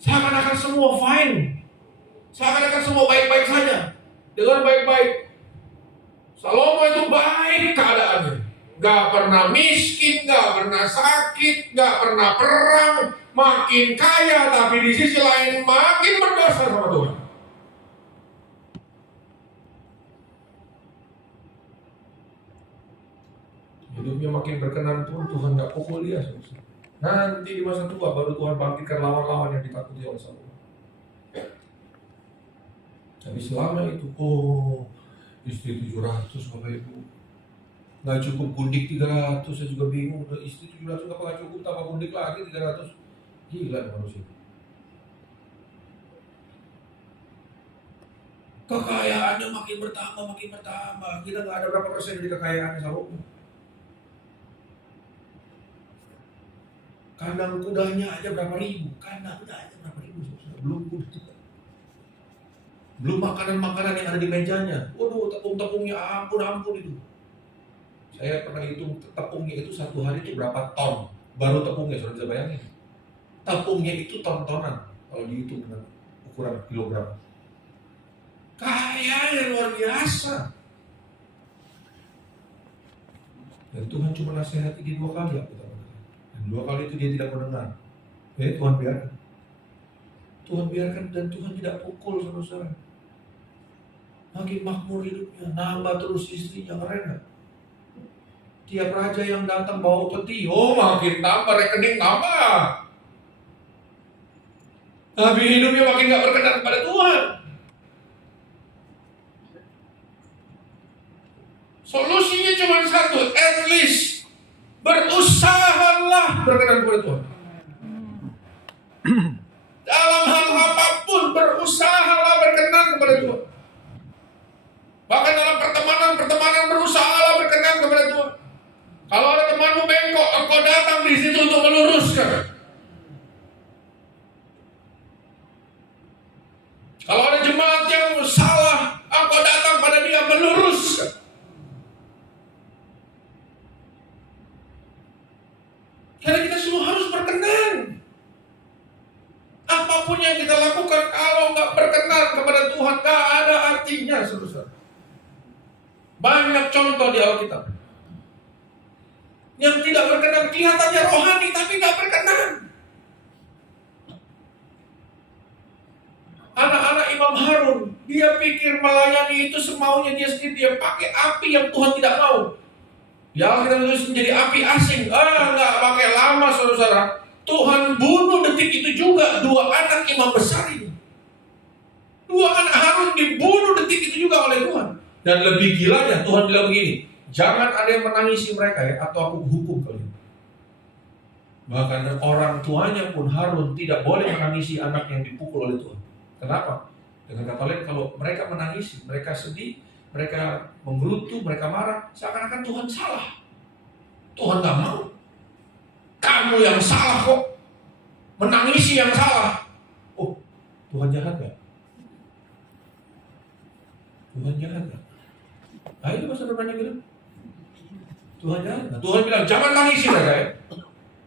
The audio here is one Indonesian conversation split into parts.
Seakan-akan semua fine. Seakan-akan semua baik-baik saja. Dengan baik-baik. Salomo itu baik keadaannya. Gak pernah miskin, gak pernah sakit, gak pernah perang. Makin kaya, tapi di sisi lain makin berdosa sama Tuhan. Hidupnya makin berkenan pun Tuhan gak pukul dia. Nanti di masa tua baru Tuhan bangkitkan lawan-lawan yang ditakuti oleh Salomo. Tapi selama itu, istri 700 Bapak Ibu. Gak cukup gundik 300, saya juga bingung. Istri 700 gak cukup, tambah gundik lagi 300. Gila manusia. Kekayaannya makin bertambah. Kita gak ada berapa persen dari kekayaannya Salomo. Kandang kudanya aja berapa ribu. Belum makanan-makanan yang ada di mejanya. Waduh, tepung-tepungnya ampun itu. Saya pernah hitung tepungnya itu satu hari itu berapa ton. Baru tepungnya, sudah bisa bayangin. Tepungnya itu ton-tonan kalau dihitung dengan ukuran kilogram. Kayanya luar biasa. Dan Tuhan cuma nasihati dia 2 kali. Dan 2 kali itu dia tidak mendengar. Tuhan biarkan dan Tuhan tidak pukul saudara. Makin makmur hidupnya, nambah terus istrinya, keren gak? Tiap raja yang datang bawa peti, makin tambah, rekening tambah. Tapi hidupnya makin gak berkenan kepada Tuhan. Solusinya cuma satu, at least berusahalah berkenan kepada Tuhan. Dalam hal apapun berusahalah berkenan kepada Tuhan. Bahkan dalam pertemanan berusahalah berkenan kepada Tuhan. Kalau ada temanmu bengkok, engkau datang di situ untuk meluruskan. Kalau ada jemaat yang salah, engkau datang pada dia meluruskan. Karena kita semua harus berkenan. Apapun yang kita lakukan, kalau nggak berkenan kepada Tuhan, nggak ada artinya, saudara. Banyak contoh di Alkitab yang tidak berkenan, kelihatannya rohani tapi nggak berkenan. Anak-anak Imam Harun, dia pikir melayani itu semaunya dia sendiri, dia pakai api yang Tuhan tidak mau. Ya Alkitab itu menjadi api asing. Nggak pakai lama saudara. Tuhan bunuh detik itu juga 2 anak imam besar ini. 2 anak Harun dibunuh detik itu juga oleh Tuhan. Dan lebih gilanya Tuhan bilang begini, jangan ada yang menangisi mereka ya, atau aku hukum kalian. Bahkan orang tuanya pun Harun tidak boleh menangisi anak yang dipukul oleh Tuhan. Kenapa? Dengan kata lain, kalau mereka menangisi, mereka sedih, mereka menggerutu, mereka marah, seakan-akan Tuhan salah. Tuhan gak mau. Kamu yang salah kok. Menangisi yang salah. Tuhan jahat gak? Tuhan jahat gak? Itu masa depannya bilang Tuhan jahat gak? Tuhan bilang jangan tangisi mereka ya.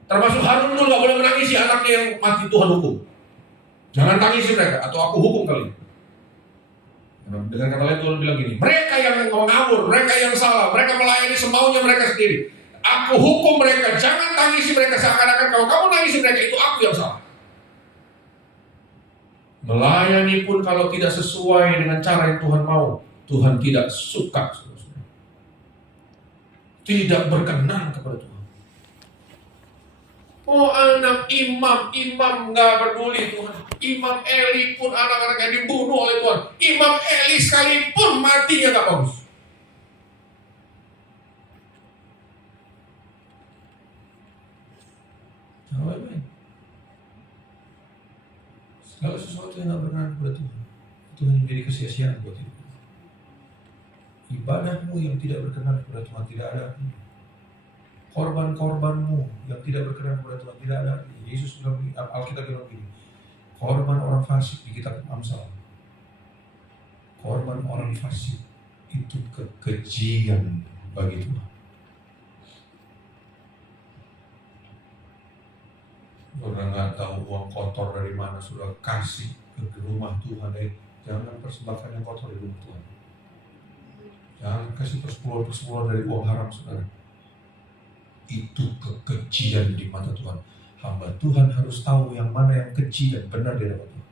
Termasuk Harun pun gak boleh menangisi anaknya yang mati, Tuhan hukum. Jangan tangisi mereka atau aku hukum kalian. Dengan kata lain Tuhan bilang gini, mereka yang mengawur, mereka yang salah, mereka melayani semaunya mereka sendiri. Aku hukum mereka, jangan tangisi mereka, seakan-akan kalau kamu tangisi mereka itu aku yang salah. Melayani pun kalau tidak sesuai dengan cara yang Tuhan mau, Tuhan tidak suka. Tidak berkenan kepada Tuhan. Anak imam gak peduli Tuhan. Imam Eli pun anak-anaknya dibunuh oleh Tuhan. Imam Eli sekalipun matinya gak bagus. Segala sesuatu yang gak berkenan kepada Tuhan, itu hanya menjadi kesia-siaan buat hidup. Ibadahmu yang tidak berkenan kepada Tuhan tidak ada artinya. Korban-korbanmu yang tidak berkenan kepada Tuhan tidak ada artinya. Yesus bilang, Alkitab bilang begini, korban orang fasik di kitab Amsal, korban orang fasik itu kekejian bagi Tuhan. Saudara nggak tahu uang kotor dari mana, saudara kasih ke rumah Tuhan. Jangan persembahkan yang kotor di rumah Tuhan. Jangan kasih persepuluhan dari uang haram, saudara. Itu kekejian di mata Tuhan. Hamba Tuhan harus tahu yang mana yang keji dan benar di hadapan Tuhan.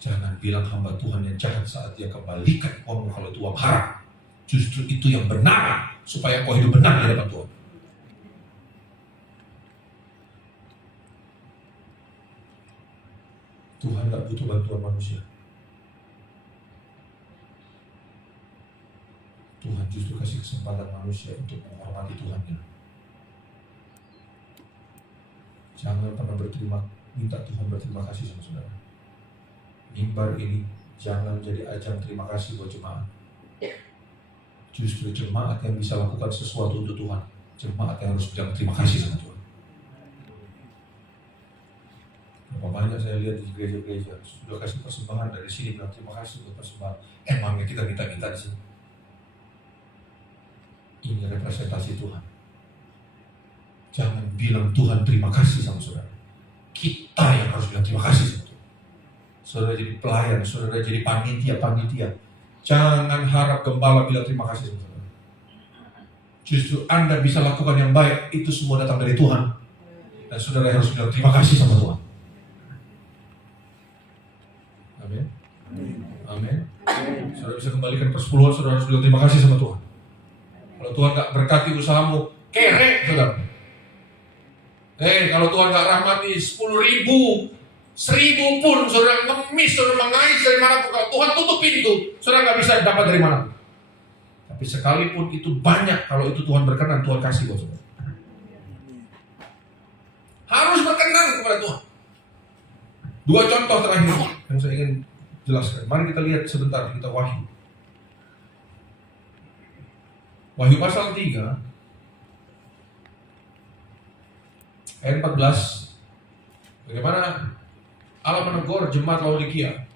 Jangan bilang hamba Tuhan yang jahat saat dia kembalikan uangmu kalau itu uang haram. Justru itu yang benar, supaya kau hidup benar di hadapan Tuhan. Tuhan gak butuh bantuan manusia. Tuhan justru kasih kesempatan manusia untuk menghormati Tuhannya. Jangan pernah minta Tuhan berterima kasih sama saudara. Mimbar ini jangan jadi ajang terima kasih buat jemaat. Justru jemaat yang bisa lakukan sesuatu untuk Tuhan. Jemaat yang harus bilang terima kasih sama Tuhan. Berapa banyak saya lihat di gereja-gereja sudah kasih persembahan dari sini bilang terima kasih buat persembahan. Emangnya kita minta-minta di sini? Ini representasi Tuhan. Jangan bilang Tuhan terima kasih sama saudara. Kita yang harus bilang terima kasih sama Tuhan. Saudara jadi pelayan, saudara jadi panitia. Jangan harap gembala bilang terima kasih sama saudara. Justru Anda bisa lakukan yang baik, itu semua datang dari Tuhan. Dan saudara harus bilang terima kasih sama Tuhan. Amin. Amin. Saudara bisa kembalikan persepuluhan, saudara harus bilang terima kasih sama Tuhan. Kalau Tuhan gak berkati usahamu, kerek saudara. Kalau Tuhan gak rahmati 10.000, 1.000 pun saudara ngemis, saudara mengais dari mana pun, kalau Tuhan tutup pintu, saudara gak bisa dapat dari mana. Tapi sekalipun itu banyak, kalau itu Tuhan berkenan, Tuhan kasih buat saudara. Harus berkenan kepada Tuhan. 2 contoh terakhir yang saya ingin jelaskan. Mari kita lihat sebentar, kita Wahyu. Wahyu pasal 3 ayat 14. Bagaimana Allah menegur jemaat Laodikia.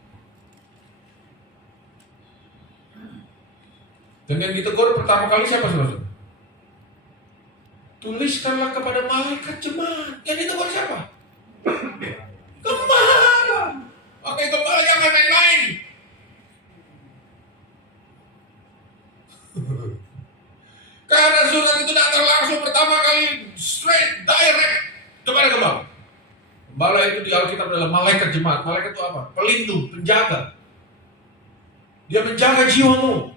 Dan yang ditegur pertama kali siapa saudara? Tuliskanlah kepada malaikat jemaat. Yang ditegur siapa? Gembala. Oke, gembala jangan main-main. Karena surat itu datang langsung pertama kali straight direct kepada gembala. Gembala itu di Alkitab adalah malaikat jemaat. Malaikat itu apa? Pelindung, penjaga. Dia menjaga jiwamu.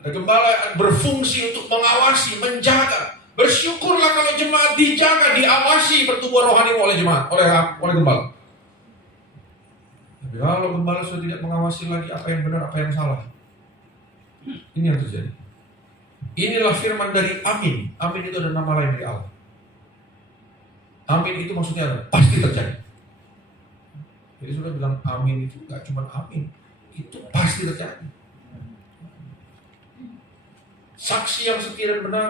Ada gembala berfungsi untuk mengawasi, menjaga. Bersyukurlah kalau jemaat dijaga, diawasi pertumbuhan rohani oleh jemaat, oleh gembala. Tapi kalau gembala sudah tidak mengawasi lagi apa yang benar, apa yang salah, ini yang terjadi. Inilah firman dari Amin. Amin itu adalah nama lain dari Allah. Amin itu maksudnya pasti terjadi. Jadi sudah bilang amin itu gak cuma amin, itu pasti terjadi. Saksi yang setia dan benar,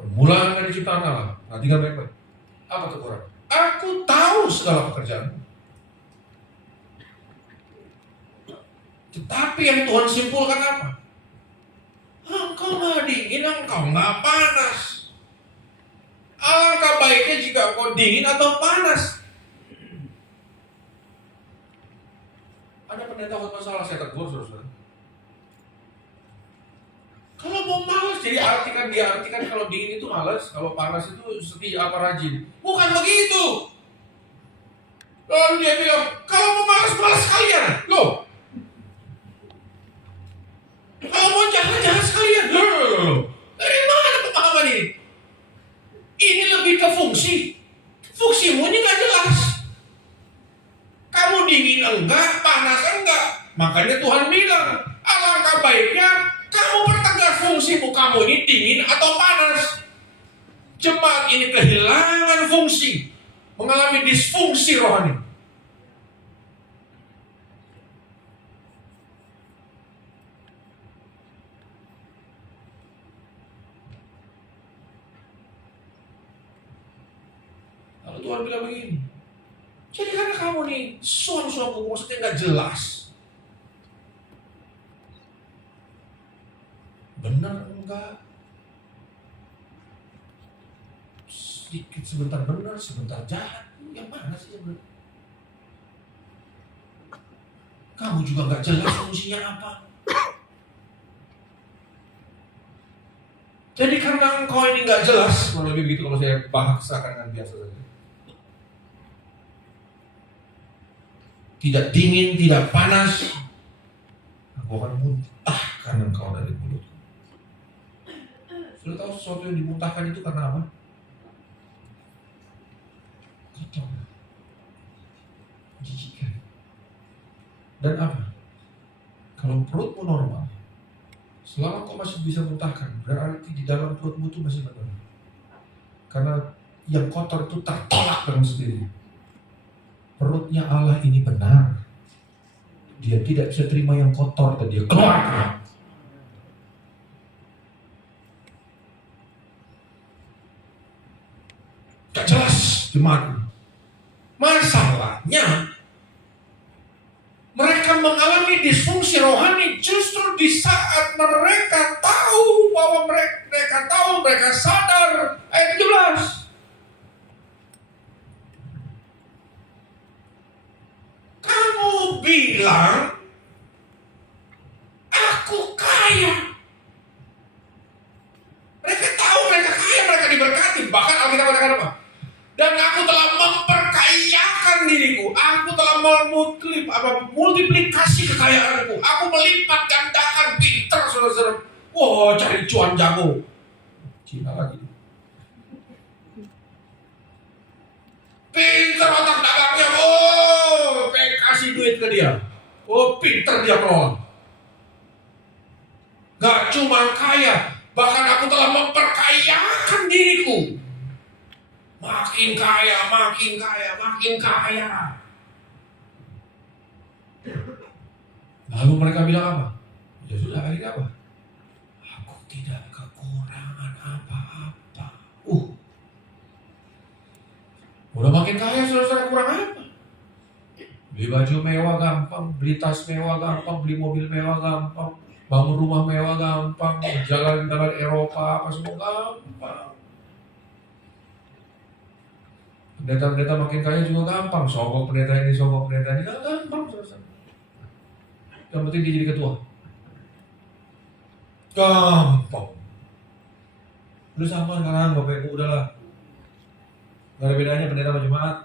permulaan dari ciptaan Allah. Nah, tinggal baik-baik. Apa teguran? Aku tahu segala pekerjaanmu. Tetapi yang Tuhan simpulkan apa? Engkau gak dingin, engkau gak panas. Alangkah baiknya jika engkau dingin atau panas. Ada pendeta khotbah salah, saya tegur saudara. Kalau mau malas, jadi diartikan kalau dingin itu malas, kalau panas itu setia apa rajin. Bukan begitu. Lalu dia bilang, kalau mau malas sekalian. Loh, kalau mau jahat sekalian. Loh. Dari mana pemahaman ini? Ini lebih ke fungsi. Fungsimu ini gak jelas. Kamu dingin enggak, panas enggak. Makanya Tuhan bilang, alangkah baiknya kamu pertegas fungsimu. Kamu ini dingin atau panas. Jemaat ini kehilangan fungsi, mengalami disfungsi rohani. Lalu Tuhan bilang begini, jadi karena kamu nih suam-suamku maksudnya nggak jelas. benar enggak? Sedikit sebentar benar, sebentar jahat. Yang mana sih yang benar? Kamu juga nggak jelas fungsinya apa. Jadi karena engkau ini nggak jelas, kurang lebih begitu kalau saya bahasakan dengan biasa saja. Tidak dingin, tidak panas, aku akan muntah karena engkau dari mulut. Sudah tahu sesuatu yang dimuntahkan itu karena apa? Kotor, jijikan. Dan apa? Kalau perutmu normal, selama kau masih bisa muntahkan, berarti di dalam perutmu itu masih benar. Karena yang kotor itu tertolak dengan sendiri. Perutnya Allah ini benar. Dia tidak bisa terima yang kotor dan dia keluar. Gak jelas jemaat. Masalahnya mereka mengalami disfungsi rohani justru di saat mereka tahu bahwa mereka sadar. Ayat 17. Kamu bilang aku kaya. Mereka tahu mereka kaya, mereka diberkati. Bahkan Alkitab katakan apa? Dan aku telah memperkayakan diriku. Aku telah multiplikasi kekayaanku. Aku melipat gandakan. Pinter saudara-saudara. Wah, cari cuan jago. Cina lagi. Pinter otak dagangnya. Oh, kasih duit ke dia. Oh, pinter dia kelola. Gak cuma kaya, bahkan aku telah memperkayakan diriku. Makin kaya, makin kaya, makin kaya. Lalu mereka bilang apa? Ya sudah, akhirnya apa? Aku tidak kekurangan apa-apa. Udah makin kaya, saudara-saudara, kurang apa? Beli baju mewah gampang, beli tas mewah gampang, beli mobil mewah gampang, bangun rumah mewah gampang, jalan-jalan Eropa apa semua gampang. Pendeta-pendeta makin kaya juga gampang, sogok pendeta ini gampang. Yang penting dia jadi ketua. Gampang. Udah sama sekarang Bapak Ibu, udahlah. Gak ada bedanya pendeta sama jemaat,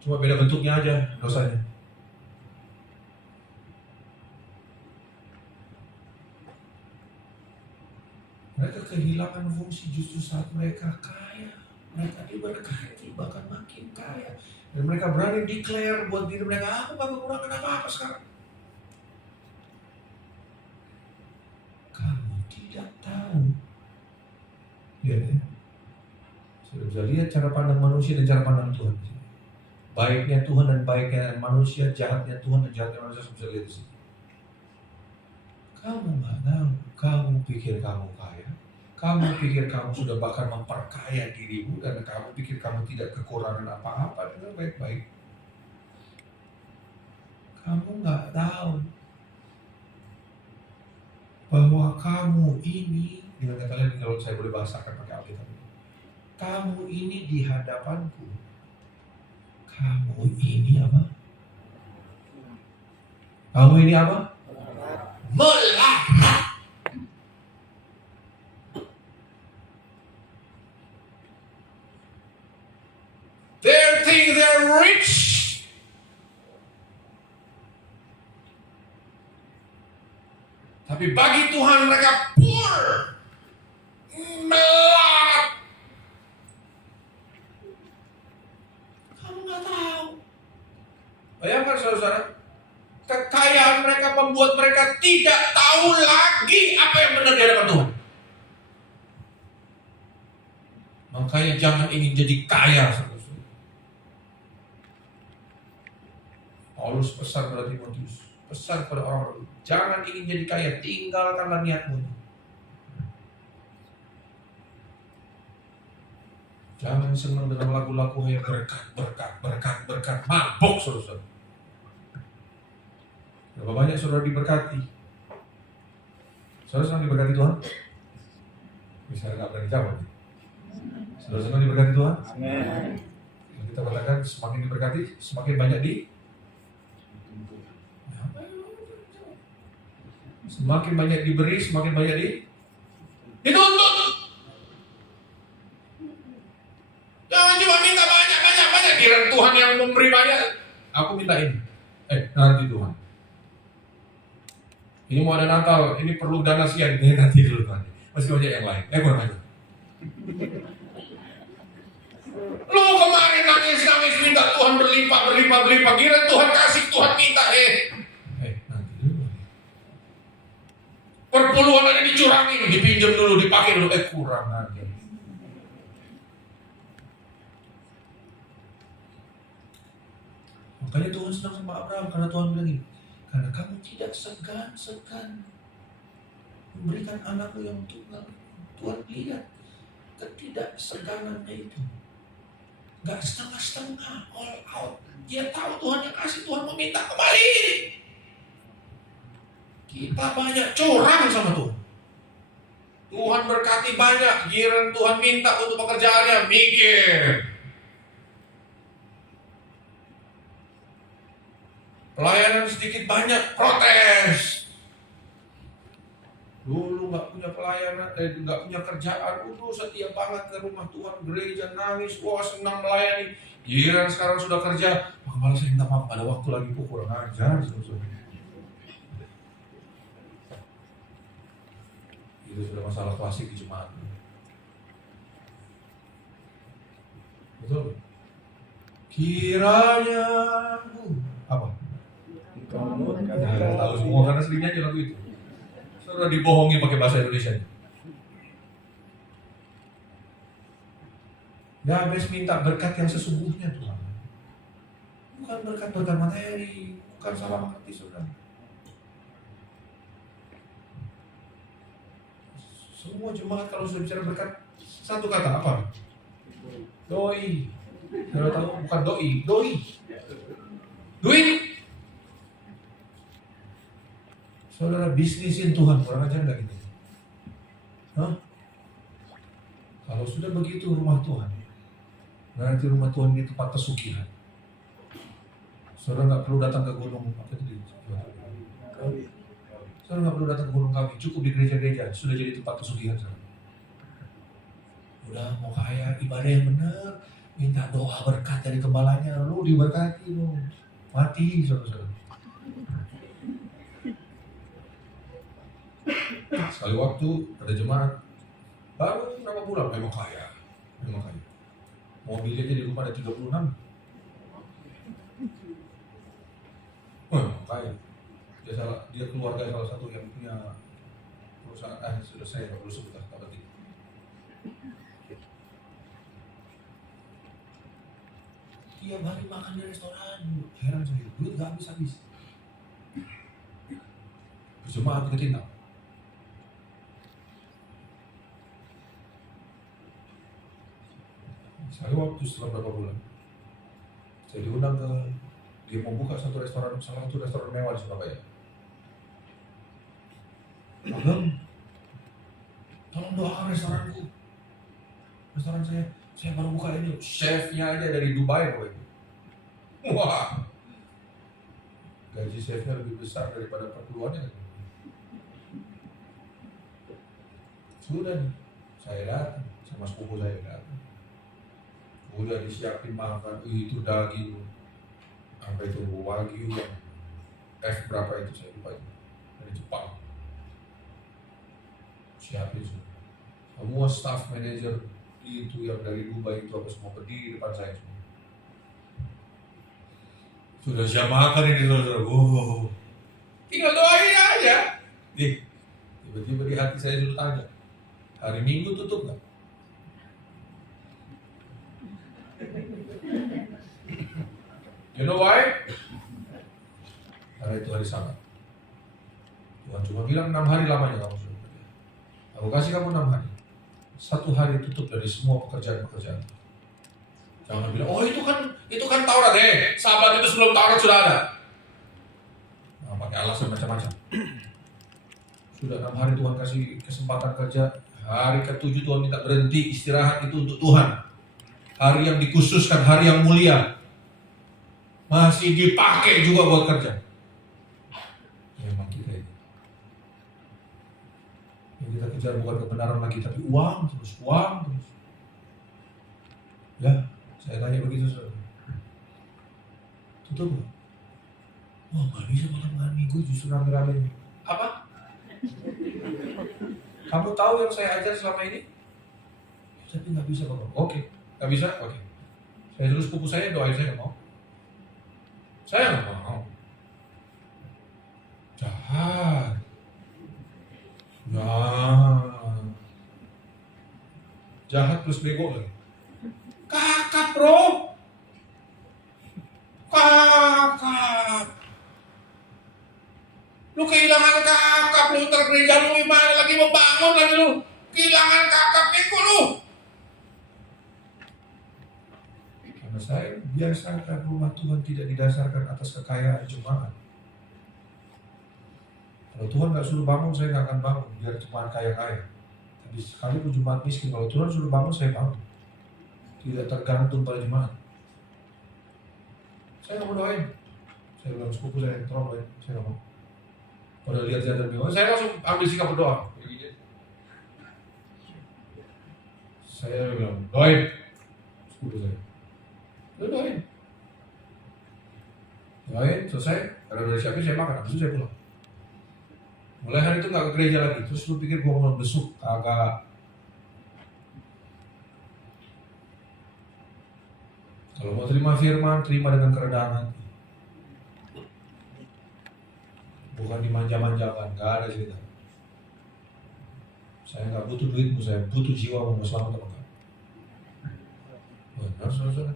cuma beda bentuknya aja dosanya. Mereka kehilangan fungsi justru saat mereka kaya. Mereka diberkati bahkan makin kaya. Dan mereka berani declare buat diri mereka, aku gak kekurangan apa-apa sekarang. Kamu tidak tahu. Lihat ya. Sudah bisa lihat cara pandang manusia dan cara pandang Tuhan. Baiknya Tuhan dan baiknya manusia, jahatnya Tuhan dan jahatnya manusia, sudah bisa lihat di sini. Kamu gak tahu. Kamu pikir kamu kaya. Kamu pikir kamu sudah bahkan memperkaya dirimu dan kamu pikir kamu tidak kekurangan apa-apa dengan baik-baik. Kamu nggak tahu bahwa kamu ini, dengan kata lain kalau saya boleh bahasakan pakai Alkitab, kamu ini di hadapanku. Kamu ini apa? Kamu ini apa? Melarat. They think they're rich. Tapi bagi Tuhan mereka poor. Melarat. Kamu gak tahu. Bayangkan saudara-saudara, kekayaan mereka membuat mereka tidak tahu lagi apa yang benar di hadapan Tuhan. Makanya jangan ingin jadi kaya. Paulus pesan pada Timotius, pesan pada orang-orang, jangan ingin jadi kaya, tinggalkanlah niatmu. Jangan senang dengan lagu-lagu yang berkat, mabok saudara. Berapa banyak saudara diberkati, Saudara senang diberkati Tuhan? Misalnya nggak berani jawab. Saudara senang diberkati Tuhan? Amin. Kita katakan semakin diberkati, semakin banyak semakin banyak diberi, semakin banyak dituntut. Jangan cuma minta banyak. Kira Tuhan yang memberi banyak. Aku minta ini. Nanti Tuhan. Ini mau ada Natal, ini perlu dana sekian. Ini nanti dulu Tuhan. Masih banyak yang lain. Kurang aja. Lu kemarin nangis minta Tuhan berlimpah. Kira Tuhan kasih, Tuhan minta. Nanti dulu. Perpuluhan ada dicurangin, dipinjam dulu, dipakai dulu. Kurang aja. Makanya Tuhan senang sama Abraham karena Tuhan bilang ini, karena kamu tidak segan memberikan anakmu yang tunggal. Tuhan lihat ketidakseganannya itu, nggak setengah-setengah, all out. Dia tahu Tuhan yang kasih, Tuhan meminta kembali. Kita banyak curang sama Tuhan. Tuhan berkati banyak, giliran Tuhan minta untuk pekerjaannya mikir. Pelayanan sedikit banyak, protes. Dulu nggak punya pelayanan, nggak punya kerjaan, setia banget ke rumah Tuhan, gereja nangis, wah senang melayani. Giliran sekarang sudah kerja, Pak Kepala saya minta maaf, ada waktu lagi, kurang ajar. Itu sudah masalah klasik di jemaat. Betul? Kiranya apa? Tahu semua karena sering aja lagu itu. Sudah dibohongi pakai bahasa Indonesia. Yabes minta berkat yang sesungguhnya Tuhan. Bukan berkat materi, bukan salah hati saudara. Semua jemaat kalau sudah bicara berkat, satu kata apa? Doi. Saudara tahu bukan doi. Duit. Saudara bisnisin Tuhan, kurang ajar nggak gitu? Kalau sudah begitu rumah Tuhan, berarti rumah Tuhan ini tempat pesugihan. Saudara nggak perlu datang ke gunung, saudara nggak perlu datang ke gunung kami, cukup di gereja-gereja sudah jadi tempat pesugihan. Saudara. Udah mau kaya, ibadah yang benar, minta doa berkat dari gembalanya, lu diberkati lu, mati saudara. Sekali waktu ada jemaat baru berapa bulan memang kaya. Mobilnya di rumah ada 36. Kaya. Dia keluarga salah satu yang punya perusahaan. Sudah saya nggak perlu sebut apa tadi. Tiap hari makan di restoran, heran saya, duit nggak habis. Berjemaat ketindak. Sekali waktu setelah beberapa bulan, saya diundang dia mau buka salah satu restoran mewah di Surabaya. Agam, tolong doakan restoranku. Restoran saya baru buka ini, chefnya aja dari Dubai boy. Wah, gaji chefnya lebih besar daripada perpuluhannya. Sudah nih, saya datang sama sepupu saya datang. Udah disiapin makan, itu daging apa itu wagyu yang berapa itu saya lupa itu dari Jepang. Siapin semua staff manager itu yang dari Dubai itu apa semua berdiri di depan saya semua. Sudah siap makan ini saudara. Tinggal doain aja. Tiba-tiba di hati saya dulu tanya, hari Minggu tutup nggak? You know why? Karena itu hari Sabat. Tuhan cuma bilang 6 hari lamanya kamu sudah bekerja. Aku kasih kamu 6 hari. 1 hari tutup dari semua pekerjaan-pekerjaan. Jangan bilang, itu kan Taurat. Sabat itu sebelum Taurat sudah ada. Pakai alasan macam-macam. Sudah 6 hari Tuhan kasih kesempatan kerja. Hari ke-7 Tuhan minta berhenti, istirahat itu untuk Tuhan. Hari yang dikhususkan, hari yang mulia. Masih dipakai juga buat kerja. Memang kita ini. Yang kita kejar bukan kebenaran lagi, tapi uang terus. Ya, saya tanya begitu saudara. Tutup. Wah, nggak bisa makan minggu justru rame-rame. Apa? Kamu tahu yang saya ajar selama ini? Tapi nggak bisa Bapak. Oke, nggak bisa? Oke. Saya suruh sepupu saya doain, saya nggak mau. Saya nggak mau. Jahat. Ya. Jahat plus bego lagi. Kakak bro. Kakak. Lu kehilangan kakak, lu tergereja lu gimana lagi mau bangun lagi lu. Kehilangan kakak bego lu. Karena saya biasakan rumah Tuhan tidak didasarkan atas kekayaan jemaat. Kalau Tuhan gak suruh bangun, saya gak akan bangun. Biar jemaat kaya-kaya. Tapi sekalipun jemaat miskin, kalau Tuhan suruh bangun, saya bangun. Tidak tergantung pada jemaat. Saya gak mau doain. Saya bilang sepupu saya, tolong doain. Saya gak mau. Pada lihat saya terbilang, saya langsung ambil sikap berdoa. Saya bilang, doain. Sepupu saya. Doain. Doain, selesai. Kalau udah siapin, saya makan. Habis itu saya pulang. Mulai hari itu gak ke gereja lagi. Terus lu pikir gua mau besuk? Kagak. Kalau mau terima firman, terima dengan kerendahan hati. Bukan dimanja-manjakan, gak ada cerita. Saya gak butuh duitmu, saya butuh jiwamu, mau selamat apa enggak? Benar, saudara.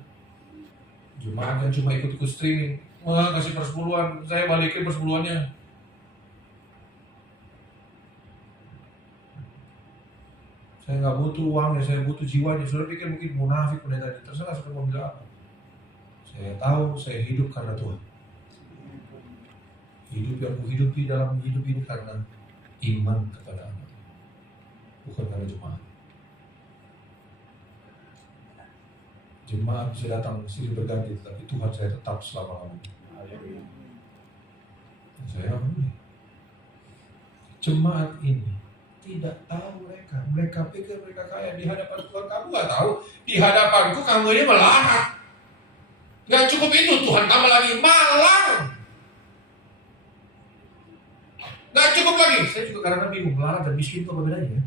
Jemaat yang cuma ikut-ikut streaming, wah kasih persepuluhan, saya balikin persepuluhannya. Saya nggak butuh uangnya, saya butuh jiwanya. Saudara pikir mungkin munafik pendeta ini, terserah saudara mau bilang apa. Saya tahu saya hidup karena Tuhan. Hidup yang kuhidupi dalam hidup ini karena iman kepada Allah, bukan karena jemaat. Jemaat bisa datang silih berganti, tapi Tuhan saya tetap selama-lamanya. Saya ini. Jemaat ini tidak tahu mereka pikir mereka kaya di hadapan Tuhan. Kamu nggak tahu di hadapanku kamu ini melarat. Nggak cukup itu, Tuhan tambah lagi malang. Nggak cukup lagi. Saya juga kadang-kadang bingung, melarat dan miskin itu apa bedanya?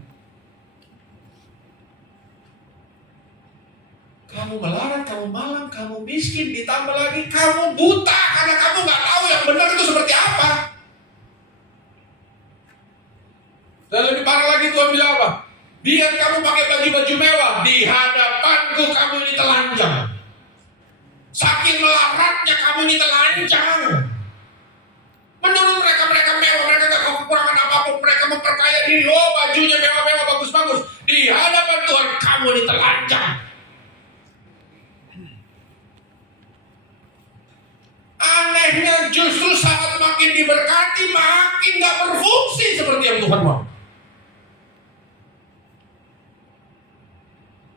Kamu melarat, kamu malang, kamu miskin, ditambah lagi kamu buta karena kamu nggak tahu yang benar itu seperti apa. Dan lebih parah lagi Tuhan bilang apa? Biar kamu pakai baju-baju mewah, di hadapanku kamu ini telanjang. Saking melaratnya kamu ini telanjang. Menurut mereka mewah, mereka gak kekurangan apapun, mereka memperkaya diri, oh bajunya mewah-mewah, bagus-bagus. Di hadapan Tuhan kamu ini telanjang. Anehnya justru saat makin diberkati, makin gak berfungsi seperti yang Tuhan mau.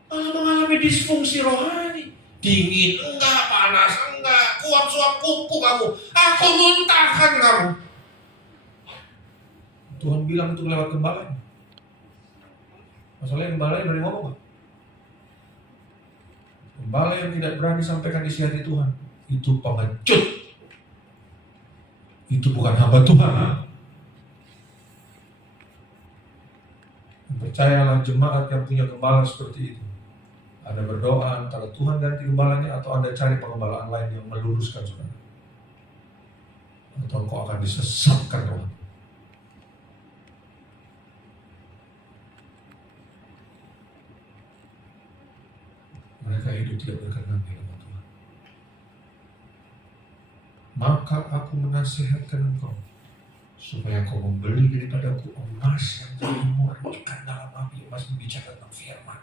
Malah mengalami disfungsi rohani. Dingin enggak, panas enggak, kuat suap kuku kamu, aku muntahkan kamu. Tuhan bilang itu lewat gembala. Masalahnya gembala yang berani ngomong gak? Gembala yang tidak berani sampaikan isi hati Tuhan, itu pengecut. Itu bukan hamba Tuhan. Percayalah jemaat yang punya gembala seperti itu. Anda berdoa antara Tuhan ganti gembalanya atau Anda cari pengembalaan lain yang meluruskan saudara. Atau engkau akan disesatkan Tuhan. Mereka hidup tidak berkenan di hadapan Tuhan. Maka aku menasihatkan engkau supaya kau membeli daripadaku emas yang jadi murni dalam api, emas berbicara tentang firman.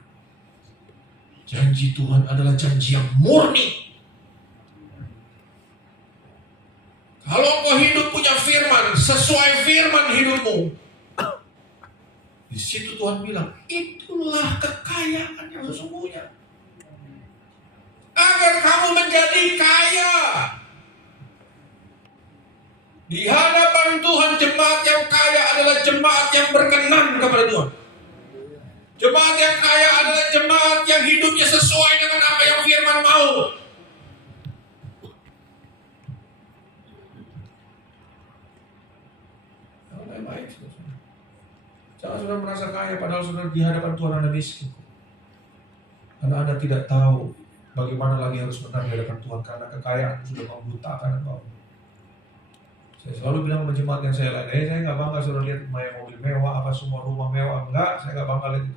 Janji Tuhan adalah janji yang murni. Kalau kau hidup punya firman, sesuai firman hidupmu, Di situ Tuhan bilang, itulah kekayaan yang sesungguhnya. Agar kamu menjadi kaya. Di hadapan Tuhan, jemaat yang kaya adalah jemaat yang berkenan kepada Tuhan. Jemaat yang kaya adalah jemaat yang hidupnya sesuai dengan apa yang firman mau. Baik, saudara. Jangan saudara merasa kaya padahal saudara di hadapan Tuhan Anda miskin. Karena Anda tidak tahu bagaimana lagi harus benar di hadapan Tuhan, karena kekayaan sudah membutakan engkau. Saya selalu bilang sama jemaat yang saya layani, saya nggak bangga saudara lihat mobil mewah, apa semua rumah mewah, enggak, saya nggak bangga lihat itu.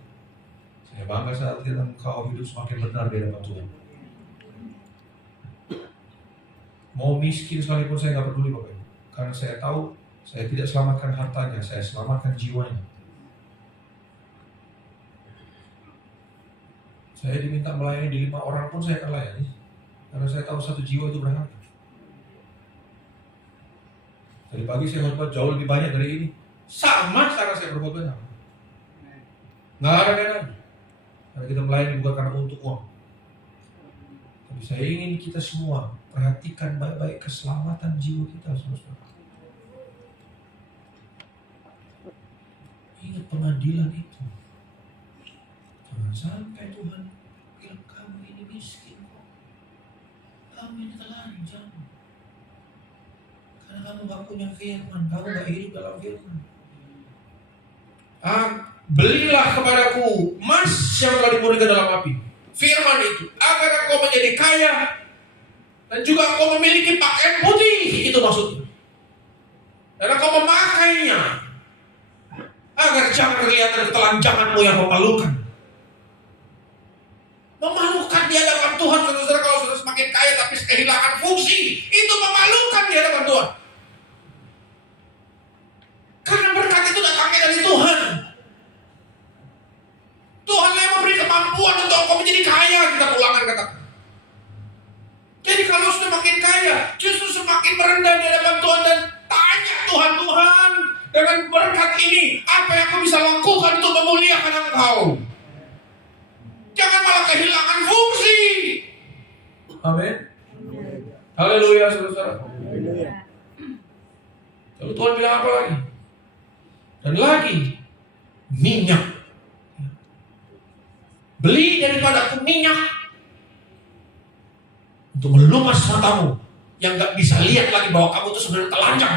Saya bangga saat lihat engkau hidup semakin benar di hadapan Tuhan. Mau miskin sekalipun saya nggak peduli Bapak Ibu, karena saya tahu saya tidak selamatkan hartanya, saya selamatkan jiwanya. Saya diminta melayani di 5 orang pun saya akan layani, karena saya tahu satu jiwa itu berharga. Tadi pagi saya khotbah jauh lebih banyak dari ini. Sama cara saya berkhotbah. Nggak ada bedanya. Karena kita melayani bukan karena untuk uang. Tapi saya ingin kita semua perhatikan baik-baik keselamatan jiwa kita, saudara. Ingat pengadilan itu. Jangan sampai Tuhan bilang kamu ini miskin kok. Kamu ini telanjang. Karena kamu gak punya firman, kamu gak hidup dalam firman. Belilah kepadaku emas yang telah dimurnikan dalam api. Firman itu, agar engkau menjadi kaya dan juga engkau memiliki pakaian putih. Itu maksudnya. Dan engkau memakainya agar jangan kelihatan ketelanjanganmu yang memalukan. Memalukan di hadapan Tuhan, saudara, kalau sudah semakin kaya tapi kehilangan fungsi, itu memalukan di hadapan Tuhan. Karena berkat itu datangnya dari Tuhan. Tuhan yang memberi kemampuan untuk engkau menjadi kaya, kita ulangan kata. Jadi kalau sudah makin kaya, justru semakin merendah di hadapan Tuhan dan tanya Tuhan, Tuhan, dengan berkat ini, apa yang aku bisa lakukan untuk memuliakan engkau? Jangan malah kehilangan fungsi. Amin. Haleluya, saudara. Lalu Tuhan bilang apa lagi? Dan lagi, minyak. Beli daripadaku minyak untuk melumas matamu yang gak bisa lihat lagi bahwa kamu itu sebenarnya telanjang.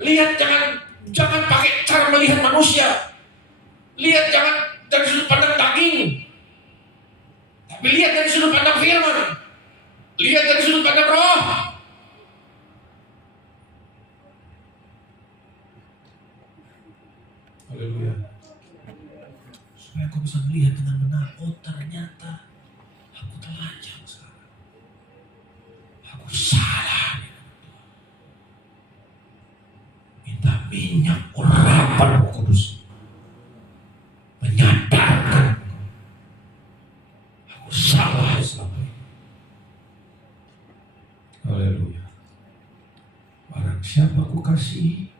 Lihat, jangan pakai cara melihat manusia. Lihat jangan dari sudut pandang daging, tapi lihat dari sudut pandang firman. Lihat dari sudut pandang roh. Haleluya. Supaya aku bisa melihat dengan benar, oh ternyata aku telanjang sekarang. Aku salah. Minta minyak urapan Roh Kudus menyadarkan aku salah selama ini. Haleluya. Barang siapa aku kasihi,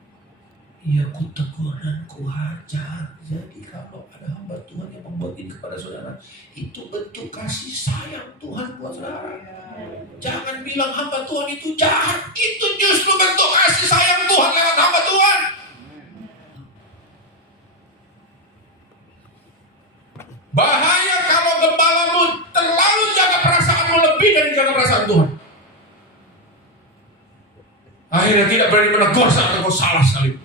ia ku tegur dan ku hajar. Jadi kalau ada hamba Tuhan yang membuat ini kepada saudara, itu bentuk kasih sayang Tuhan buat saudara. Jangan bilang hamba Tuhan itu jahat. Itu justru bentuk kasih sayang Tuhan lewat hamba Tuhan. Bahaya kalau gembalamu terlalu jaga perasaanmu lebih dari jaga perasaan Tuhan. Akhirnya tidak berani menegur saat engkau salah sekali.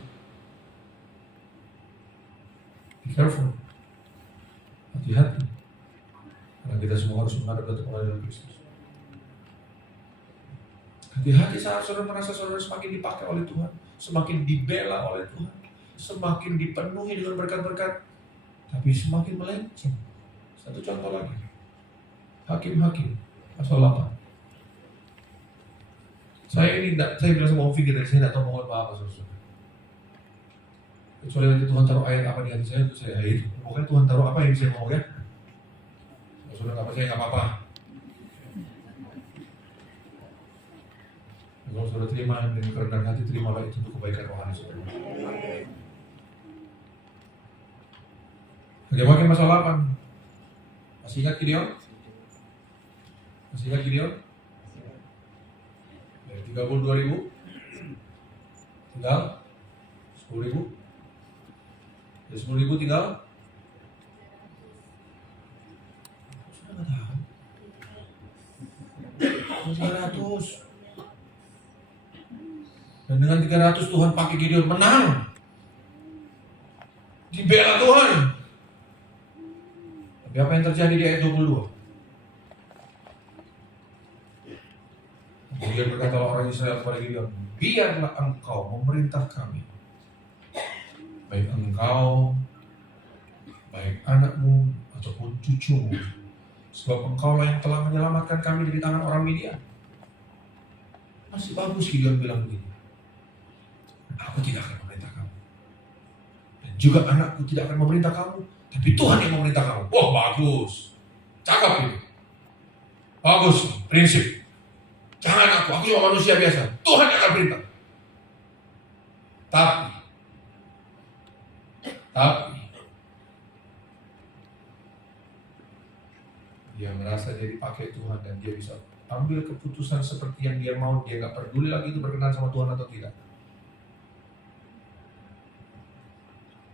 Be careful. Hati-hati. Karena kita semua harus menghadap kepada pengadilan Kristus. Hati-hati saat saudara merasa saudara semakin dipakai oleh Tuhan, semakin dibela oleh Tuhan, semakin dipenuhi dengan berkat-berkat, tapi semakin melenceng. Satu contoh lagi. Hakim-Hakim pasal 8. Saya bilang sama Om Fikir, saya tidak tahu mau apa saudara. Kecuali nanti Tuhan taruh ayat apa di hati saya, itu saya itu. Pokoknya Tuhan taruh apa yang saya mau ya. Kalau saudara nggak percaya nggak apa-apa. Kalau saudara terima dengan kerendahan hati, terimalah itu untuk kebaikan rohani saudara. Bagaimana pasal 8? Masih ingat Gideon? Masih ingat Gideon? Dari 32.000 tinggal 10.000. Dari 10.000 tinggal sudah nggak tahu 300. Dan dengan 300 Tuhan pakai Gideon menang, dibela Tuhan. Tapi apa yang terjadi di ayat 22? Gideon berkata orang Israel kepada Gideon, biarlah engkau memerintah kami, baik engkau, baik anakmu ataupun cucumu, sebab engkaulah yang telah menyelamatkan kami dari tangan orang Midian. Masih bagus Gideon bilang begini, aku tidak akan memerintah kamu, dan juga anakku tidak akan memerintah kamu, tapi Tuhan yang memerintah kamu. Wah, bagus, cakap ini, bagus prinsip. Jangan aku cuma manusia biasa, Tuhan yang akan perintah. Tapi dia merasa dia dipakai Tuhan dan dia bisa ambil keputusan seperti yang dia mau. Dia gak peduli lagi itu berkenan sama Tuhan atau tidak.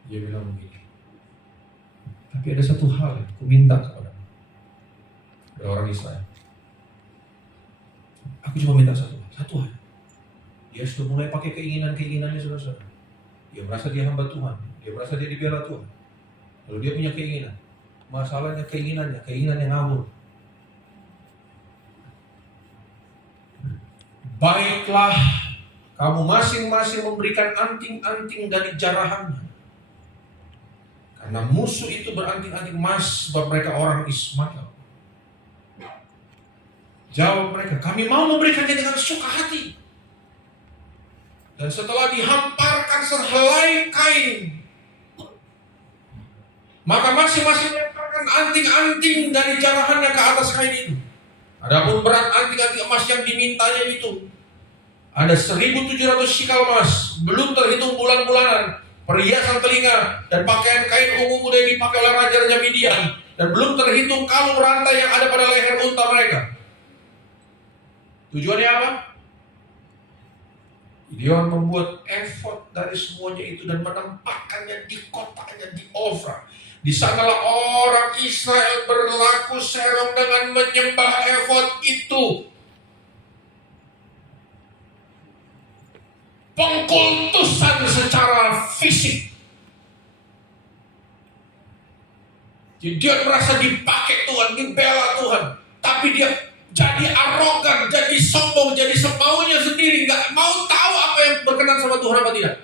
Dia bilang begini, tapi ada satu hal yang aku minta kepada orang Israel. Aku cuma minta satu hal. Dia sudah mulai pakai keinginannya saudara. Dia merasa dia hamba Tuhan, dia merasa dia dibela Tuhan. Lalu dia punya keinginan. Masalahnya keinginan yang ngawur. Baiklah, kamu masing-masing memberikan anting-anting dari jarahannya. Karena musuh itu beranting-anting emas, sebab mereka orang Ismail. Jawab mereka, kami mau memberikannya dengan suka hati. Dan setelah dihamparkan sehelai kain, maka masing-masing melemparkan anting-anting dari jarahannya ke atas kain itu. Adapun berat anting-anting emas yang dimintanya itu ada 1.700 sikal emas, belum terhitung bulan-bulanan, perhiasan telinga, dan pakaian kain ungu muda yang dipakai oleh raja-raja Midian, dan belum terhitung kalung rantai yang ada pada leher unta mereka. Tujuannya apa? Gideon membuat efod dari semuanya itu dan menempatkannya di kotanya di Ofra. Di sanalah orang Israel berlaku serong dengan menyembah efod itu. Pengkultusan secara fisik. Gideon merasa dipakai Tuhan, dibela Tuhan, tapi dia jadi arogan, jadi sombong, jadi semaunya sendiri, gak mau tahu apa yang berkenan sama Tuhan apa tidak.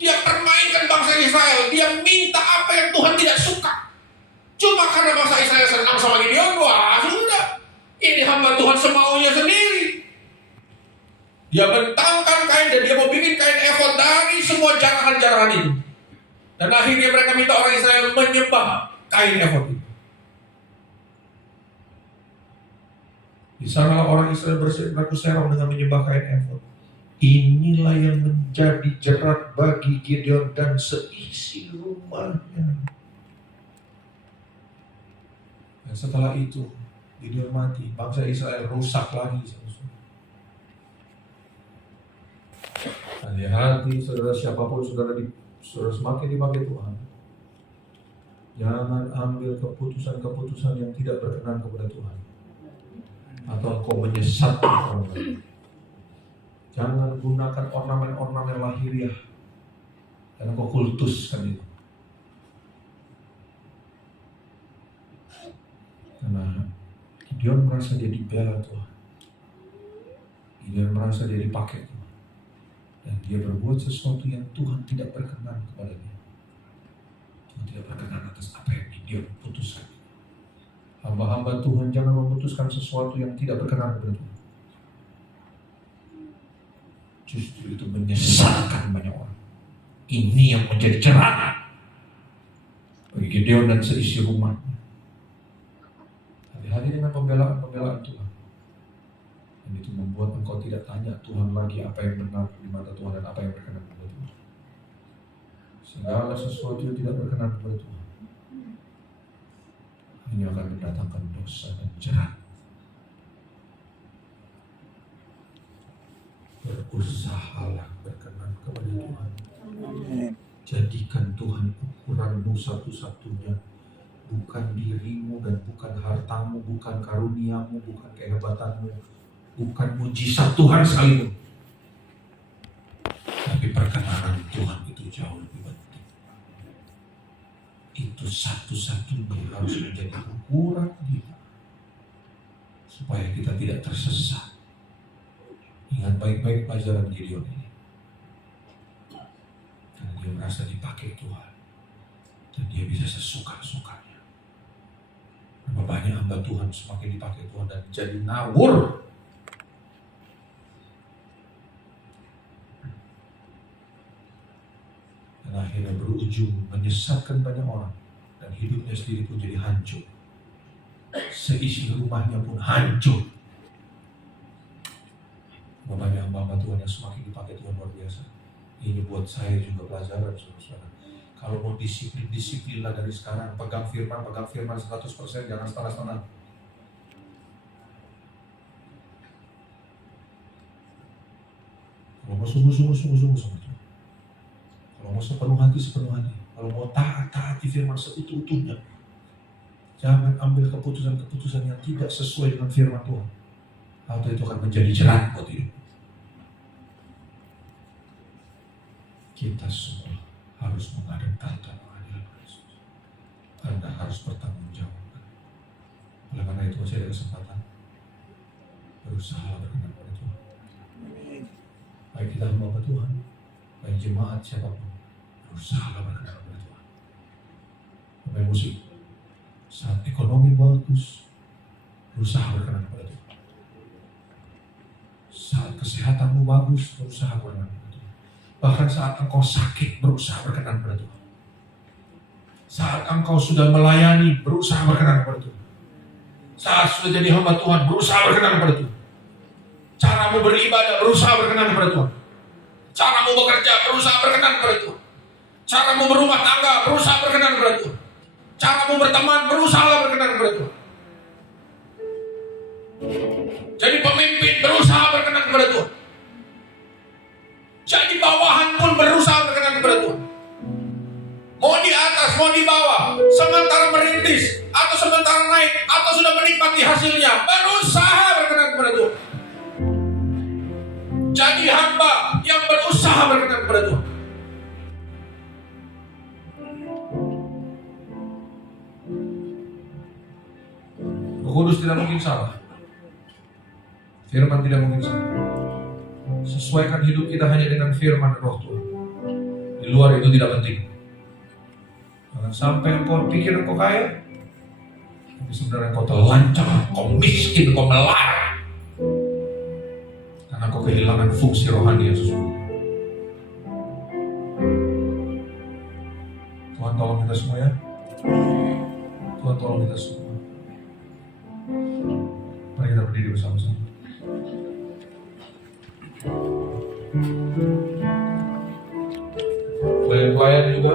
Dia permainkan bangsa Israel, dia minta apa yang Tuhan tidak suka. Cuma karena bangsa Israel senang sama Gideon, wah sudah, ini hamba Tuhan semaunya sendiri. Dia bentangkan kain dan dia mau bikin kain efod dari semua jarahan-jarahan itu. Dan akhirnya mereka minta orang Israel menyembah kain efod itu. Di sana orang Israel berlaku serong dengan menyembah kain efod. Inilah yang menjadi jerat bagi Gideon dan seisi rumahnya. Dan setelah itu Gideon mati, bangsa Israel rusak lagi. Hati-hati saudara, siapapun saudara semakin dipakai Tuhan, jangan ambil keputusan-keputusan yang tidak berkenan kepada Tuhan, atau engkau menyesatkan orang lain. Jangan gunakan ornamen-ornamen lahiriah dan engkau kultuskan itu. Karena Gideon merasa dia dibela Tuhan, Gideon merasa dia dipakai Tuhan, dan dia berbuat sesuatu yang Tuhan tidak berkenan kepadanya. Tuhan tidak berkenan atas apa yang Gideon putuskan. Hamba-hamba Tuhan jangan memutuskan sesuatu yang tidak berkenan kepada Tuhan. Justru itu menyesatkan banyak orang. Ini yang menjadi jerat bagi Gideon dan seisi rumahnya. Hati-hati dengan pembelaan-pembelaan Tuhan. Dan itu membuat engkau tidak tanya Tuhan lagi apa yang benar di mata Tuhan dan apa yang berkenan kepada Tuhan. Segala sesuatu yang tidak berkenan kepada Tuhan ini akan mendatangkan dosa dan jerat. Berusahalah berkenan kepada Tuhan. Jadikan Tuhan ukuranmu satu-satunya, bukan dirimu dan bukan hartamu, bukan karuniamu, bukan kehebatanmu, bukan mujizat Tuhan sekalipun. Tapi perkenanan Tuhan itu jauh lebih penting. Itu satu-satunya harus menjadi ukuran kita, supaya kita tidak tersesat. Ingat baik-baik pelajaran Gideon ini. Karena dia merasa dipakai Tuhan, dan dia bisa sesuka-sukanya. Berapa banyak hamba Tuhan semakin dipakai Tuhan dan jadi ngawur. Dan akhirnya berujung menyesatkan banyak orang, dan hidupnya sendiri pun jadi hancur. Seisi rumahnya pun hancur. Banyak hamba Tuhan yang semakin dipakai Tuhan luar biasa. Ini buat saya juga pelajaran, saudara-saudara. Kalau mau disiplinlah dari sekarang. Pegang firman 100%, jangan setengah-setengah. Kalau mau sungguh-sungguh. Kalau mau sepenuh hati. Kalau mau taati firman seutuh-utuhnya. Jangan ambil keputusan-keputusan yang tidak sesuai dengan firman Tuhan. Atau itu akan menjadi jerat buat hidup. Kita semua harus menghadap tahta pengadilan Kristus. Anda harus bertanggung jawab. Oleh karena itu masih ada kesempatan. Berusaha berkenan pada Tuhan. Baik kita hamba Tuhan, baik jemaat siapapun, berusaha berkenan pada Tuhan. Baik musik, saat ekonomi bagus, berusaha berkenan pada Tuhan. Saat kesehatanmu bagus, berusaha berkenan pada Tuhan. Bahkan saat engkau sakit, berusaha berkenan pada Tuhan. Saat engkau sudah melayani, berusaha berkenan pada Tuhan. Saat sudah jadi hamba Tuhan, berusaha berkenan pada Tuhan. Caramu beribadah, berusaha berkenan kepada Tuhan. Caramu bekerja, berusaha berkenan kepada Tuhan. Caramu berumah tangga, berusaha berkenan kepada Tuhan. Caramu berteman, berusaha berkenan kepada Tuhan. Jadi pemimpin, berusaha berkenan kepada Tuhan. Jadi bawahan pun berusaha berkenan kepada Tuhan. Mau di atas, mau di bawah, sementara merintis, atau sementara naik, atau sudah menikmati hasilnya, berusaha berkenan kepada Tuhan. Jadi hamba yang berusaha berkenan kepada Tuhan. Roh Kudus tidak mungkin salah. Firman tidak mungkin salah. Sesuaikan hidup kita hanya dengan firman Roh Tuhan. Di luar itu tidak penting. Jangan sampai engkau pikir engkau kaya, tapi sebenarnya engkau telanjang, engkau miskin, engkau melarat. Karena engkau kehilangan fungsi rohani yang sesungguhnya. Tuhan tolong kita semua ya. Tuhan tolong kita semua. Mari kita berdiri bersama-sama. Pelayan juga.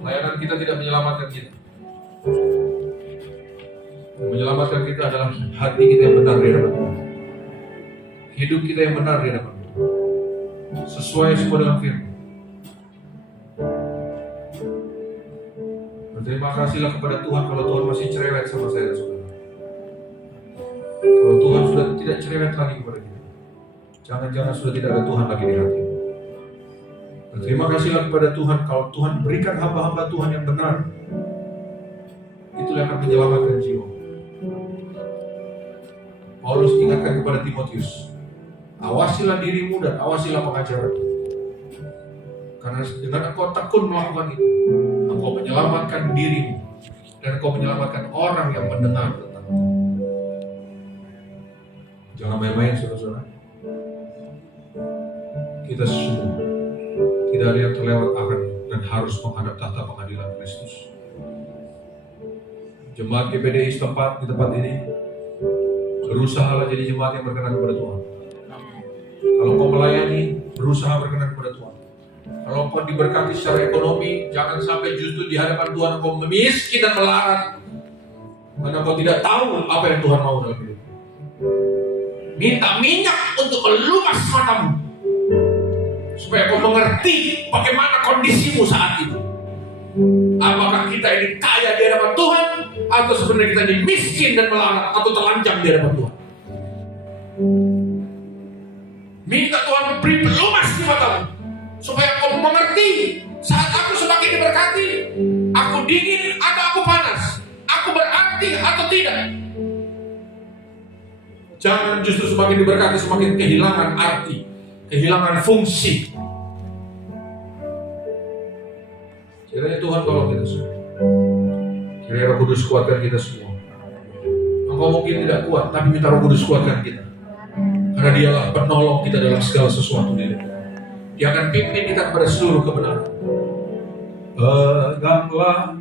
Pelayanan kita tidak menyelamatkan kita. Yang menyelamatkan kita adalah hati kita yang benar di hadapan Tuhan. Hidup kita yang benar di hadapan Tuhan. Sesuai dengan firman. Berterima kasihlah kepada Tuhan kalau Tuhan masih cerewet sama saya dan saudara. Kalau Tuhan sudah tidak cerewet lagi kepada kita, jangan-jangan sudah tidak ada Tuhan lagi di hati. Berterima kasihlah kepada Tuhan kalau Tuhan berikan hamba-hamba Tuhan yang benar. Itulah yang akan menyelamatkan jiwa. Paulus ingatkan kepada Timotius, awasilah dirimu dan awasilah pengajaran. Karena dengan engkau tekun melakukan itu, engkau menyelamatkan dirimu dan engkau menyelamatkan orang yang mendengar tentang itu. Jangan main-main saudara-saudara. Kita semua tidak ada yang terlewat akan dan harus menghadap tahta pengadilan Kristus. Jemaat GPDI setempat di tempat ini, berusahalah jadi jemaat yang berkenan kepada Tuhan. Kalau kau melayani, berusaha berkenan kepada Tuhan. Kalau kau diberkati secara ekonomi, jangan sampai justru di hadapan Tuhan kau memiskin dan melarat, karena kau tidak tahu apa yang Tuhan mau dalam hidup. Minta minyak untuk melumas matamu, supaya kau mengerti bagaimana kondisimu saat itu. Apakah kita ini kaya di hadapan Tuhan, atau sebenarnya kita ini miskin dan melarat, atau telanjang di hadapan Tuhan. Minta Tuhan beri pelumas di matamu, supaya kau mengerti saat aku semakin diberkati, aku dingin atau aku panas, aku berarti atau tidak. Jangan justru semakin diberkati semakin kehilangan arti, kehilangan fungsi. Kiranya Tuhan tolong kita semua. Kiranya Roh Kudus kuatkan kita semua. Engkau mungkin tidak kuat, tapi minta Roh Kudus kuatkan kita. Karena Dialah penolong kita dalam segala sesuatu di hidup. Dia akan pimpin kita kepada seluruh kebenaran. Peganglah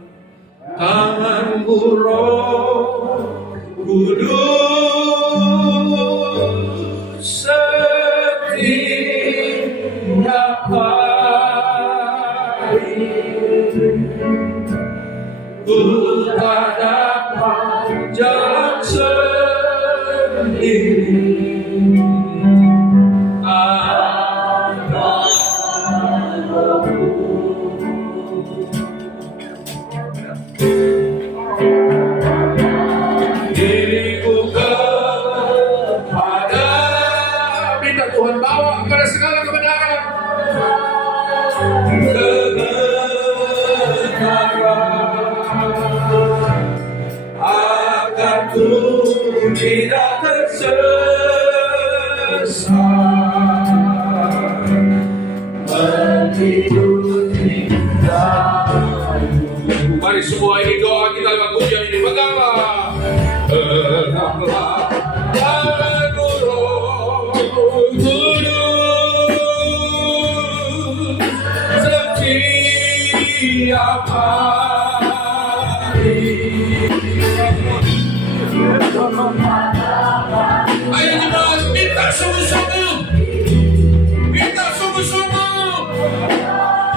tanganku Roh Kudus setiap hari. Ku tak dapat jalan sendiri. Diriku kepada, minta Tuhan bawa kepada segala kebenaran. Agar ku tidak tersesat, mengikuti dalam. Mari semua ini doa kita lewat pujian ini. Peganglah, peganglah tanganku Roh Kudus setiap hari. Ayo jemaat, minta sungguh-sungguh, minta sungguh-sungguh,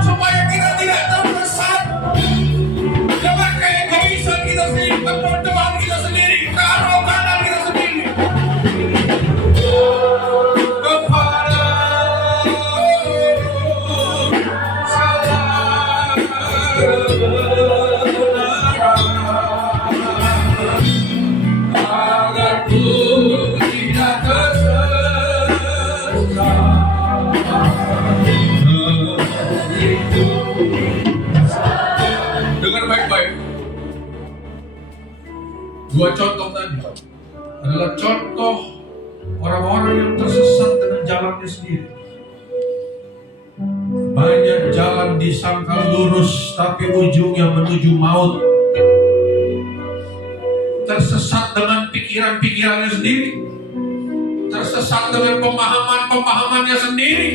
supaya kita tidak tersesat dengan keegoisan kita sendiri, kebodohan kita sendiri, kearoganan kita sendiri. Kepada salah agar ku tidak tersesat. Dengar baik-baik. Dua contoh tadi adalah contoh orang-orang yang tersesat dengan jalannya sendiri. Banyak jalan disangka lurus, tapi ujungnya menuju maut. Tersesat dengan pikiran-pikirannya sendiri, tersesat dengan pemahaman-pemahamannya sendiri,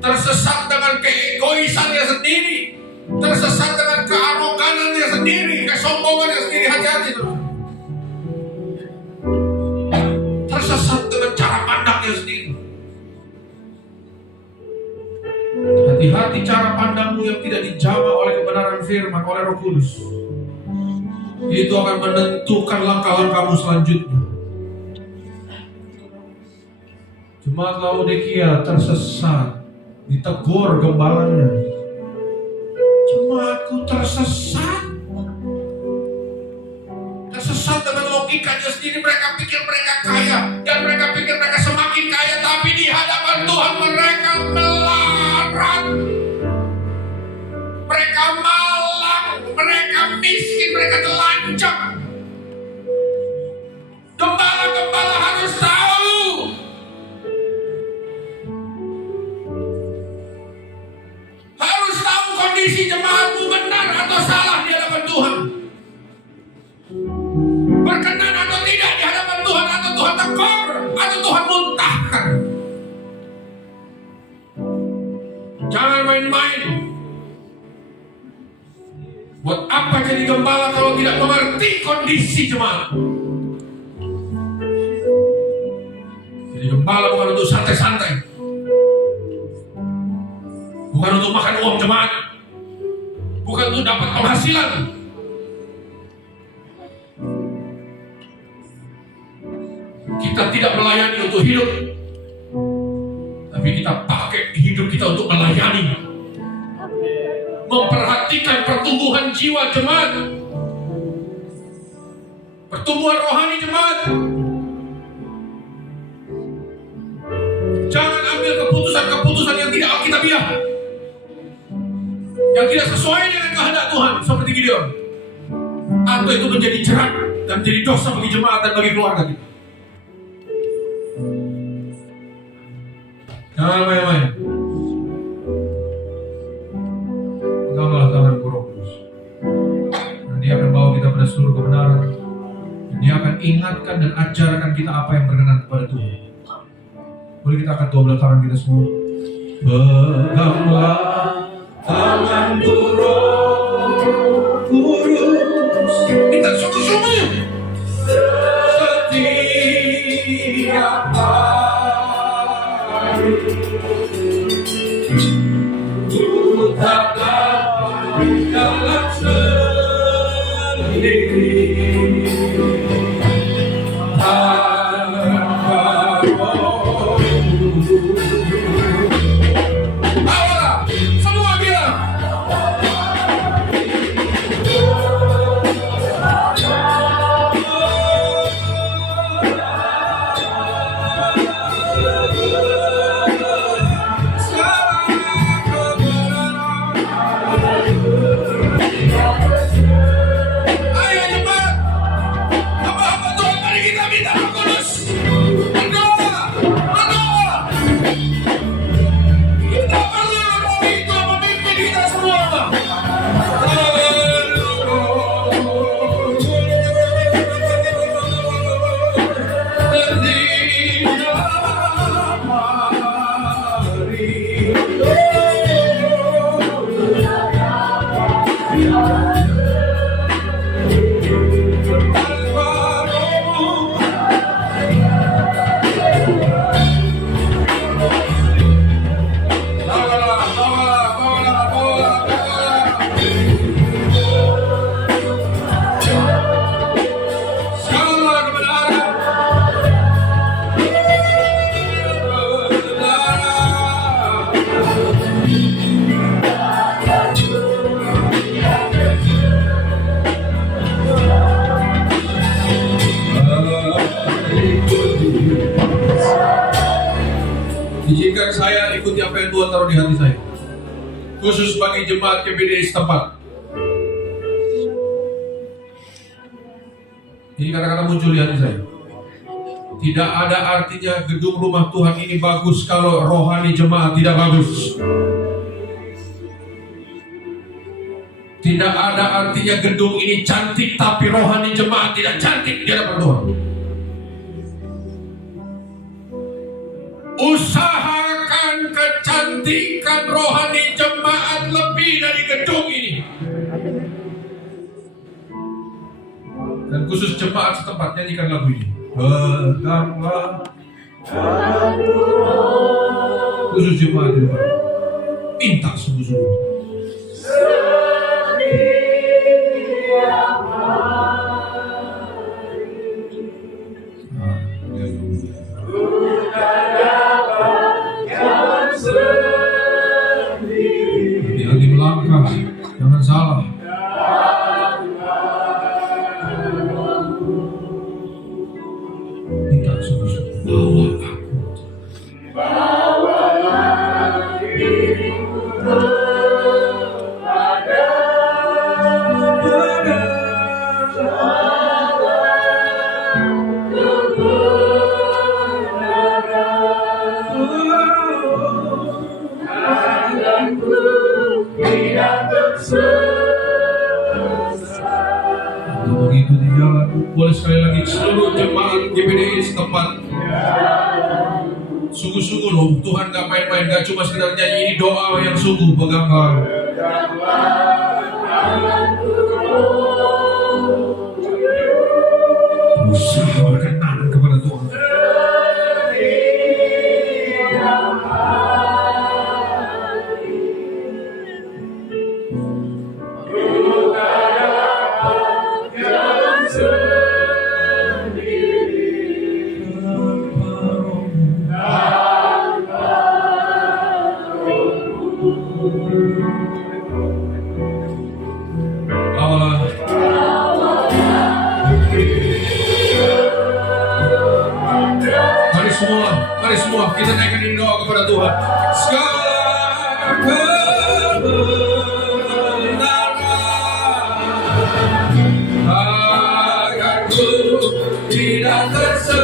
tersesat dengan keegoisannya sendiri, tersesat dengan kearoganannya sendiri, kesombongannya sendiri. Hati-hati tuh. Tersesat dengan cara pandangnya sendiri. Hati-hati cara pandangmu yang tidak dijamah oleh kebenaran firman, oleh Roh Kudus. Itu akan menentukan langkah-langkahmu selanjutnya. Jemaat Laodikia tersesat, ditegur gembalanya. Jemaatku tersesat. Tersesat dengan logikanya sendiri. Mereka pikir mereka kaya, dan mereka pikir mereka semakin kaya, tapi di hadapan Tuhan mereka melarat, mereka malang, mereka miskin, mereka telanjang. Gembala-gembala harus tahu. Harus tahu kondisi jemaatmu benar atau salah di hadapan Tuhan. Berkenan atau gembala kalau tidak mengerti kondisi jemaat. Jadi gembala bukan untuk santai-santai, bukan untuk makan uang jemaat, bukan untuk dapat penghasilan. Kita tidak melayani untuk hidup, tapi kita pakai hidup kita untuk melayani, memperhatikan pertumbuhan jiwa jemaat, pertumbuhan rohani jemaat. Jangan ambil keputusan-keputusan yang tidak alkitabiah, yang tidak sesuai dengan kehendak Tuhan, seperti Gideon. Atau itu menjadi jerat dan menjadi dosa bagi jemaat dan bagi keluarga kita. Jangan main-main. Peganglah tanganku, Roh Kudus. Dan Dia akan bawa kita pada seluruh kebenaran. Dan Dia akan ingatkan dan ajarkan kita apa yang berkenan kepada Tuhan. Boleh kita angkat dua belah tangan kita semua. Peganglah tanganku, Roh Kudus. Kita sungguh-sungguh. Setiap hari ku tak dapat jalan sendiri tanpa Roh. Bawalah, semua bilang. Izinkan saya ikuti apa yang Tuhan taruh di hati saya, khusus bagi jemaat KBDI setempat. Ini kata-kata muncul di hati saya. Tidak ada artinya gedung rumah Tuhan ini bagus kalau rohani jemaat tidak bagus. Tidak ada artinya gedung ini cantik tapi rohani jemaat tidak cantik di hadapan Tuhan. Usahakan kecantikan rohani jemaat lebih dari gedung ini. Dan khusus jemaat setempat nyanyikan lagu ini. Peganglah tanganku, khusus jemaat ini. Minta sungguh-sungguh. Hati-hati melangkah, jangan salah. Minta sungguh-sungguh. Bawalah diriku kepada mengikuti jalan. Boleh sekali lagi seluruh jemaat GBDI setempat. Sungguh-sungguh loh, Tuhan gak main-main, gak cuma sekedar nyanyi, ini doa yang sungguh. Peganglah Mari semua kita naikkan ini doa kepada Tuhan. Segala kebenaran agar ku tidak tersesat.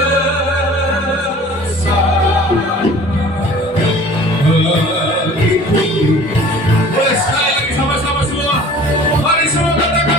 Boleh sekali lagi sama-sama semua. Mari semua katakan